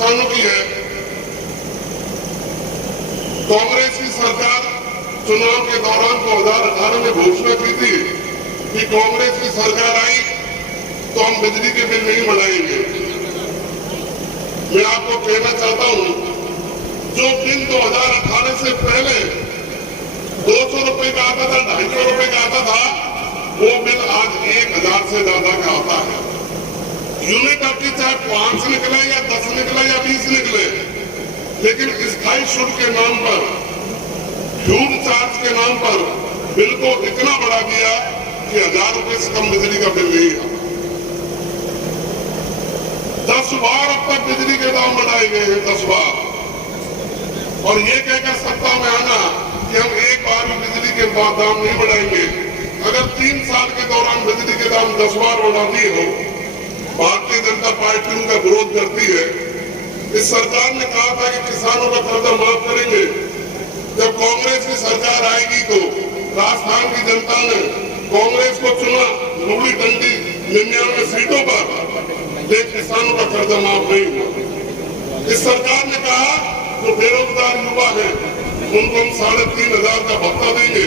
किसानों की है। कांग्रेस की सरकार चुनाव के दौरान 2018 में घोषणा की थी कि कांग्रेस की सरकार आई तो हम बिजली के बिल नहीं बढ़ाएंगे। मैं आपको कहना चाहता हूं, जो बिल 2018 से पहले 200 रुपए का आता था, 250 रुपए का आता था, वो बिल आज 1000 से ज्यादा का आता है। यूनिट आपकी चाहे 5 निकले या 10 निकले या 20 निकले, लेकिन स्थायी शुल्क के नाम पर, फ्यूल चार्ज के नाम पर बिल को इतना बढ़ा दिया कि 1000 रुपए से कम बिजली का बिल नहीं है। 10 बार अब तक बिजली के दाम बढ़ाए गए हैं, 10 बार। और ये कहकर सत्ता में आना कि हम एक बार भी बिजली के दाम नहीं बढ़ाएंगे। अगर 3 साल के दौरान बिजली के दाम 10 बार बढ़ा दिए हो, भारतीय जनता पार्टी उनका विरोध करती है। इस सरकार ने कहा था कि किसानों का कर्जा माफ करेंगे। जब कांग्रेस की सरकार आएगी तो राजस्थान की जनता ने कांग्रेस को चुना लुबड़ी डंडी 99 सीटों पर, लेकिन किसानों का कर्जा माफ नहीं हुआ। इस सरकार ने कहा जो बेरोजगार युवा है उनको हम 3500 का भत्ता देंगे,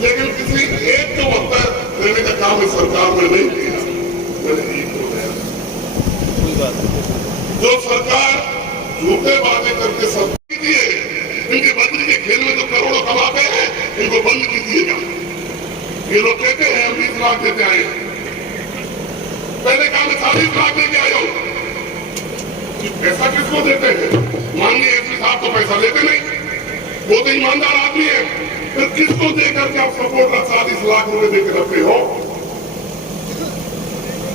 लेकिन किसी एक को भत्ता देने का काम इस सरकार ने नहीं किया। जो सरकार झूठे वादे करके सब कीजिए, इनके बदली के खेल में जो करोड़ों कमाते हैं इनको बंद कीजिएगा। ये लोग कहते हैं हम 20 लाख देते आए, पहले कहा 40 लाख लेके आए हो। पैसा किसको देते हैं? माननीय एसपी साहब तो पैसा लेते नहीं, वो तो ईमानदार आदमी है। फिर किसको देकर के आप सपोर्ट 40 लाख रुपए देकर रखते हो?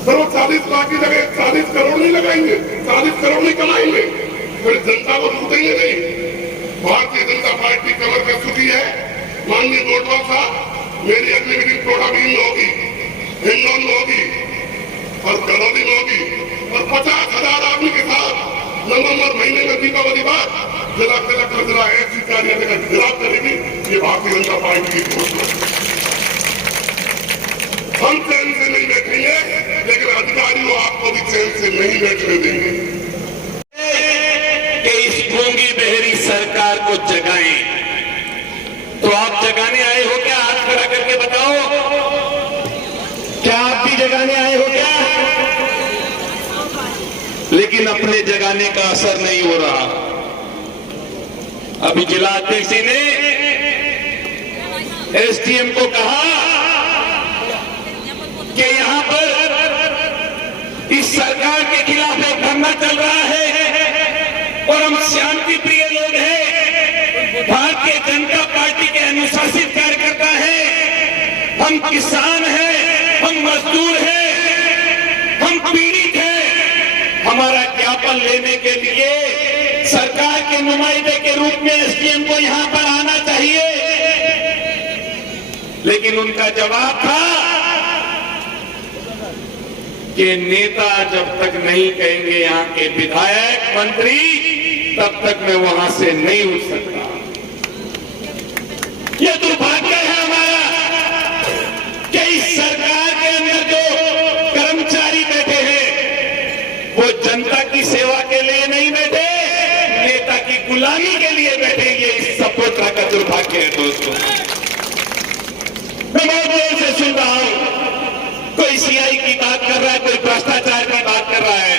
फिर वो 40 लाख की जगह 40 करोड़ नहीं लगाएंगे, 40 करोड़ नहीं कमाएंगे, फिर जनता को लूटेंगे नहीं। भारतीय जनता पार्टी कमर कर चुकी है। माननीय गोडवाल साहब, मेरी अगली मीटिंग टोडाबीन में होगी, हिंडौन में होगी और करौली में होगी, और 50,000 आदमी के साथ नवंबर महीने में दीपावली बाद जिला कलेक्टर जिला एसपी कार्यालय का घेराव करेगी। ये भारतीय जनता पार्टी की घोषणा है। हम चैन से नहीं बैठेंगे, लेकिन अधिकारियों आपको भी चैन से नहीं बैठने देंगे कि इस गूंगी बहरी सरकार को जगाएं। तो आप जगाने आए हो क्या? हाथ खड़ा करके बताओ, क्या आप भी जगाने आए हो क्या? लेकिन अपने जगाने का असर नहीं हो रहा। अभी जिला अध्यक्ष ने एसडीएम को कहा कि यहां पर इस सरकार के खिलाफ एक धरना चल रहा है और हम शांति प्रिय लोग हैं, भारतीय जनता पार्टी के अनुशासित कार्यकर्ता हैं, हम किसान हैं, हम मजदूर हैं, हम पीड़ित हैं। हमारा ज्ञापन लेने के लिए सरकार के नुमाइंदे के रूप में एसडीएम को यहां पर आना चाहिए। लेकिन उनका जवाब था कि नेता जब तक नहीं कहेंगे यहाँ के विधायक मंत्री, तब तक मैं वहां से नहीं उठ सकता। यह दुर्भाग्य है हमारा कि इस सरकार के अंदर जो कर्मचारी बैठे हैं वो जनता की सेवा के लिए नहीं बैठे, नेता की गुलामी के लिए बैठे। ये इस सपोर्टर का दुर्भाग्य है दोस्तों। मैं बहुत देर से सुन रहा हूं, कोई सीआई की बात कर रहा है, कोई भ्रष्टाचार की बात कर रहा है।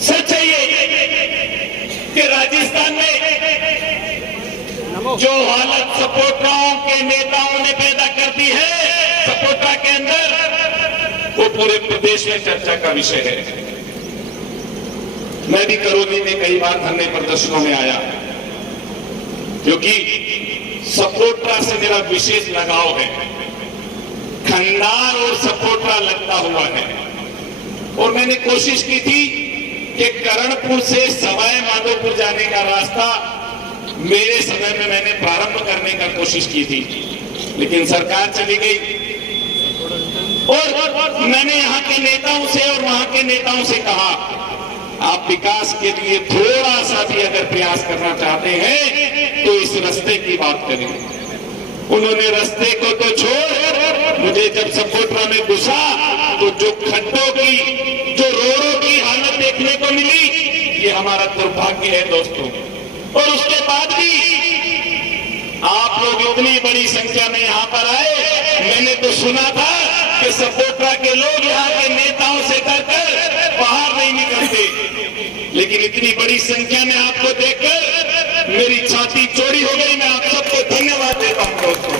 सच है ये कि राजस्थान में जो हालत सपोर्टरों के नेताओं ने पैदा कर दी है सपोर्टा के अंदर, वो पूरे प्रदेश में चर्चा का विषय है। मैं भी करौली में कई बार धरने प्रदर्शनों में आया, क्योंकि सपोर्टा से मेरा विशेष लगाव है। खंडार और सपोर्टा लगता हुआ है। और मैंने कोशिश की थी कि करणपुर से सवाई माधोपुर जाने का रास्ता मेरे समय में मैंने प्रारंभ करने का कोशिश की थी, लेकिन सरकार चली गई। और मैंने यहाँ के नेताओं से और वहां के नेताओं से कहा, आप विकास के लिए थोड़ा सा भी अगर प्रयास करना चाहते हैं तो इस रास्ते की बात करें। उन्होंने रास्ते को तो छोड़, मुझे जब सपोर्टरा में घुसा तो जो खड्डों की, जो रोडों की हालत देखने को मिली, ये हमारा दुर्भाग्य है दोस्तों। और उसके बाद भी आप लोग इतनी बड़ी संख्या में यहाँ पर आए। मैंने तो सुना था कि सपोट्रा के लोग यहाँ के नेताओं से डरकर बाहर नहीं निकलते, लेकिन इतनी बड़ी संख्या में आपको देखकर मेरी छाती चौड़ी हो गई। मैं आप सबको धन्यवाद देता हूं दोस्तों।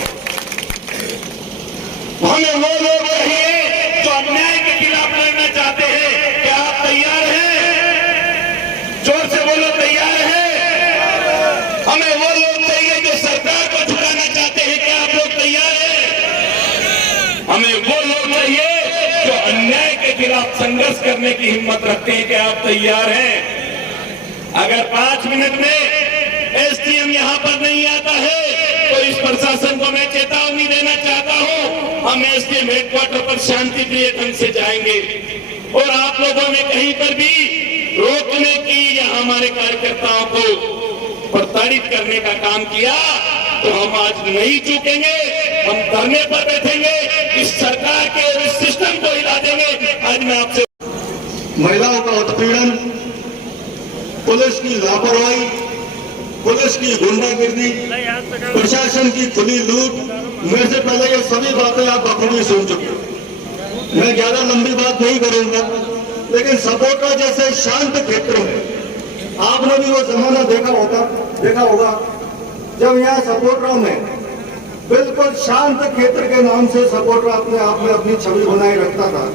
हमें वो लोग चाहिए जो अन्याय के खिलाफ लड़ना चाहते हैं। क्या आप तैयार हैं? जोर से बोलो, तैयार हैं? हमें वो लोग चाहिए जो सरकार को झुकाना चाहते हैं। क्या आप लोग तैयार हैं? हमें वो लोग चाहिए जो अन्याय के खिलाफ संघर्ष करने की हिम्मत रखते हैं। क्या आप तैयार हैं? अगर 5 मिनट में एसडीएम यहाँ पर नहीं आता है तो इस प्रशासन को मैं चेतावनी देना चाहता हूँ, हम एसडीएम हेडक्वार्टर पर शांति प्रिय ढंग से जाएंगे। और आप लोगों ने कहीं पर भी रोकने की या हमारे कार्यकर्ताओं को प्रताड़ित करने का काम किया तो हम आज नहीं चूकेंगे। हम धरने पर बैठेंगे, इस सरकार के और इस सिस्टम को हिला देंगे। आज मैं आपसे महिलाओं का उत्पीड़न, पुलिस की लापरवाही, पुलिस की गुंडागिर्दी, प्रशासन की खुली लूट, मेरे से पहले ये सभी बातें आप बखूबी सुन चुके हो। मैं ज्यादा लंबी बात नहीं करूंगा, लेकिन सपोट्रा जैसे शांत क्षेत्र में आपने भी वो जमाना देखा होगा जब यहाँ सपोट्रा में बिल्कुल शांत क्षेत्र के नाम से सपोट्रा अपने आप में अपनी छवि बनाए रखता था।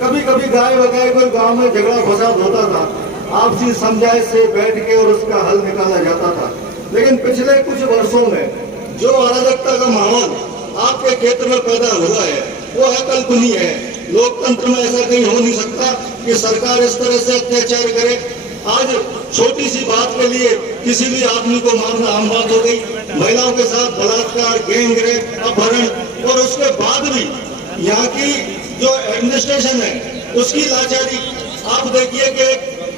कभी कभी गाय बगाए कोई गांव में झगड़ा फसाद होता था, आपसी समझाइश से बैठ के और उसका हल निकाला जाता था। लेकिन पिछले कुछ वर्षों में जो अराजकता का माहौल आपके क्षेत्र में पैदा हुआ है वो अकल्पनीय है। लोकतंत्र में ऐसा कहीं हो नहीं सकता कि सरकार इस तरह से अत्याचार करे। आज छोटी सी बात के लिए किसी भी आदमी को मारना आम बात हो गई। महिलाओं के साथ बलात्कार, गैंगरेप, अपहरण, और उसके बाद भी यहाँ की जो एडमिनिस्ट्रेशन है उसकी लाचारी। आप देखिए कि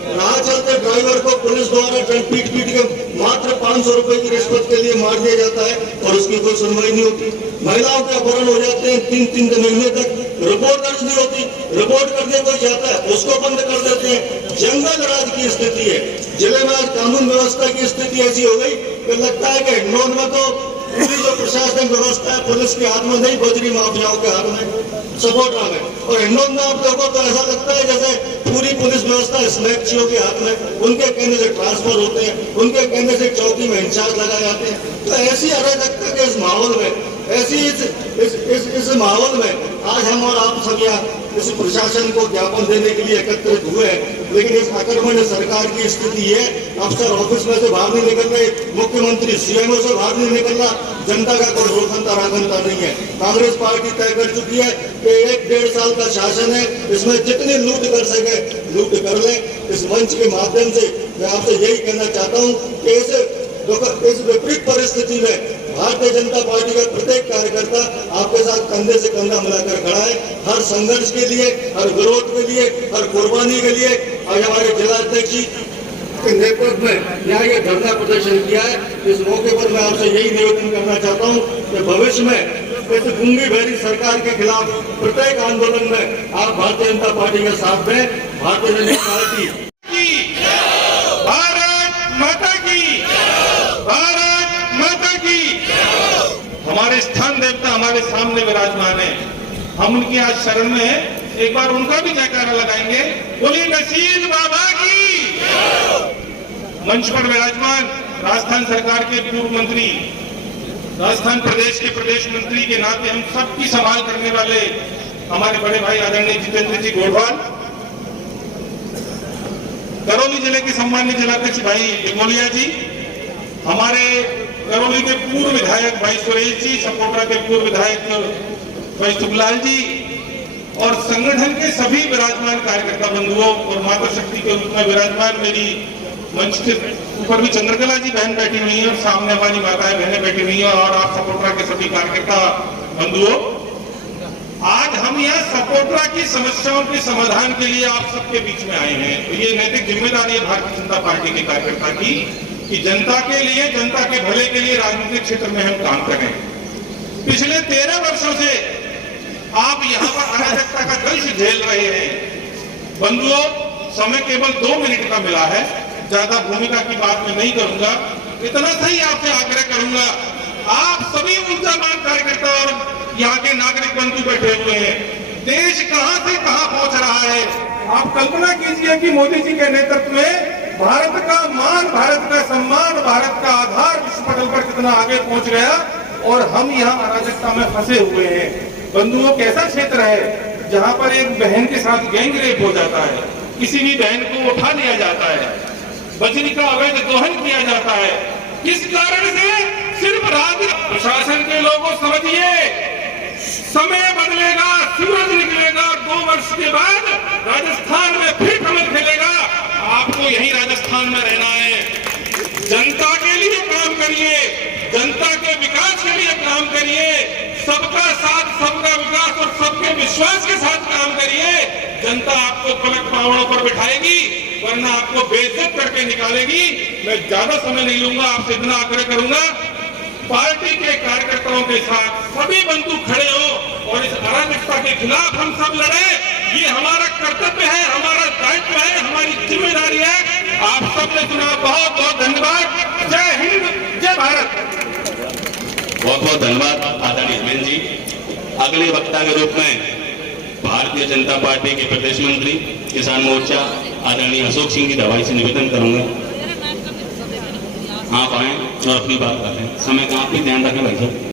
राह चलते ड्राइवर को पुलिस द्वारा पीट के मात्र 500 रुपए की रिश्वत के लिए मार दिया जाता है और उसकी कोई सुनवाई नहीं होती। महिलाओं के अपहरण हो जाते हैं 3-3 महीने तक, रिपोर्ट दर्ज नहीं होती। रिपोर्ट करने कोई जाता है उसको बंद कर देते हैं। जंगल राज की स्थिति है जिले में। आज कानून व्यवस्था की स्थिति ऐसी हो गई कि लगता है कि हिंडौन में तो पूरी जो प्रशासनिक व्यवस्था है पुलिस के हाथ में नहीं, बजरी माफियाओं के हाथ में, सपोट्रा में। और हिंडौन में आप देखो तो ऐसा लगता है जैसे पूरी पुलिस व्यवस्था स्नैपचियों के हाथ में, उनके कहने से ट्रांसफर होते हैं, उनके कहने से चौकी में इंचार्ज लगाए जाते हैं। तो ऐसी अराजकता के इस माहौल में, ऐसी इस माहौल में आज हम और आप सब यहाँ इस प्रशासन को ज्ञापन देने के लिए एकत्रित हुए हैं। लेकिन इस आक्रमण सरकार की स्थिति है, अफसर ऑफिस में से बाहर नहीं निकल रहे, मुख्यमंत्री सीएमओ से बाहर नहीं निकल रहा, जनता का कोई रोकनता राखनता नहीं है। कांग्रेस पार्टी तय कर चुकी है कि 1-1.5 साल का शासन है, इसमें जितनी लूट कर सके लूट कर ले। इस मंच के माध्यम से मैं आपसे यही कहना चाहता हूँ कि इस विपरीत परिस्थिति में भारतीय जनता पार्टी का प्रत्येक कार्यकर्ता आपके साथ कंधे से कंधा मिलाकर खड़ा है। हर संघर्ष के लिए, हर विरोध के लिए, हर कुर्बानी के लिए। आज हमारे जिलाध्यक्ष जी के नेतृत्व में यहाँ ये धरना प्रदर्शन किया है। इस मौके पर मैं आपसे यही निवेदन करना चाहता हूँ कि भविष्य में इस गूंगी बहरी सरकार के खिलाफ प्रत्येक आंदोलन में आप भारतीय जनता पार्टी के साथ में, भारतीय जनता पार्टी हमारे स्थान देवता हमारे सामने विराजमान है, हम उनकी आज शरण में हैं। एक बार उनका भी जयकारा लगाएंगे, बोलिए नसीर बाबा की। मंच पर विराजमान राजस्थान सरकार के पूर्व मंत्री, राजस्थान प्रदेश के प्रदेश मंत्री के नाते हम सबकी संभाल करने वाले हमारे बड़े भाई आदरणीय जितेंद्र जी गोडवाल, करौली जिले के सम्मानित जिलाध्यक्ष भाई डिमोलिया जी, हमारे करौली के पूर्व विधायक भाई सुरेश जी, सपोट्रा के पूर्व विधायक भाई सुखलाल जी, और संगठन के सभी विराजमान कार्यकर्ता बंधुओं और माता शक्ति के रूप में विराजमान मेरी मंच के ऊपर भी चंद्रकला जी बहन बैठी हुई है और सामने हमारी माताएं बहनें बैठी हुई हैं और आप सपोट्रा के सभी कार्यकर्ता बंधुओं, आज हम यहाँ सपोट्रा की समस्याओं के समाधान के लिए आप सबके बीच में आए हैं। तो ये नैतिक जिम्मेदारी है भारतीय जनता पार्टी के कार्यकर्ता की कि जनता के लिए, जनता के भले के लिए राजनीतिक क्षेत्र में हम काम करें। पिछले 13 वर्षों से आप यहाँ पर अराजकता का दंश झेल रहे हैं। बंधुओं, समय केवल 2 मिनट का मिला है, ज्यादा भूमिका की बात मैं नहीं करूंगा। इतना सा ही आपसे आग्रह करूंगा, आप सभी ऊर्जावान कार्यकर्ता और यहाँ के नागरिक बंधु बैठे हुए हैं, देश कहां से कहां पहुंच रहा है। आप कल्पना कीजिए कि मोदी जी के नेतृत्व में भारत का मान, भारत का सम्मान, भारत का आधार विश्व पटल पर कितना आगे पहुंच गया और हम यहाँ अराजकता में फंसे हुए हैं। बंधुओं, कैसा क्षेत्र है जहां पर एक बहन के साथ गैंग रेप हो जाता है, किसी भी बहन को उठा लिया जाता है, बजरी का अवैध दोहन किया जाता है। किस कारण से? सिर्फ राज्य प्रशासन के लोगों, समझिए समय बदलेगा, सूरज निकलेगा, 2 वर्ष के बाद राजस्थान में फिर कमल खिलेगा। आपको यही राजस्थान में रहना है। जनता के लिए काम करिए, जनता के विकास के लिए काम करिए, सबका साथ, सबका विकास और सबके विश्वास के साथ काम करिए। जनता आपको पलक पावड़ों पर बिठाएगी, वरना आपको बेइज्जत करके निकालेगी। मैं ज्यादा समय नहीं लूंगा, आपसे इतना आग्रह करूंगा, पार्टी के कार्यकर्ताओं के साथ सभी बंधु खड़े हो और इस अराजकता के खिलाफ हम सब लड़े। ये हमारा कर्तव्य है, हमारा दायित्व है, हमारी जिम्मेदारी है। आप सबने सुना, बहुत बहुत धन्यवाद। जय हिंद, जय भारत। बहुत बहुत धन्यवाद आदरणीय हेमंत जी। अगले वक्ता के रूप में भारतीय जनता पार्टी के प्रदेश मंत्री किसान मोर्चा आदरणीय अशोक सिंह की दवाई से निवेदन करूंगा, आप आए और अपनी बात करें। समय का आप भी ध्यान रखें भाई साहब।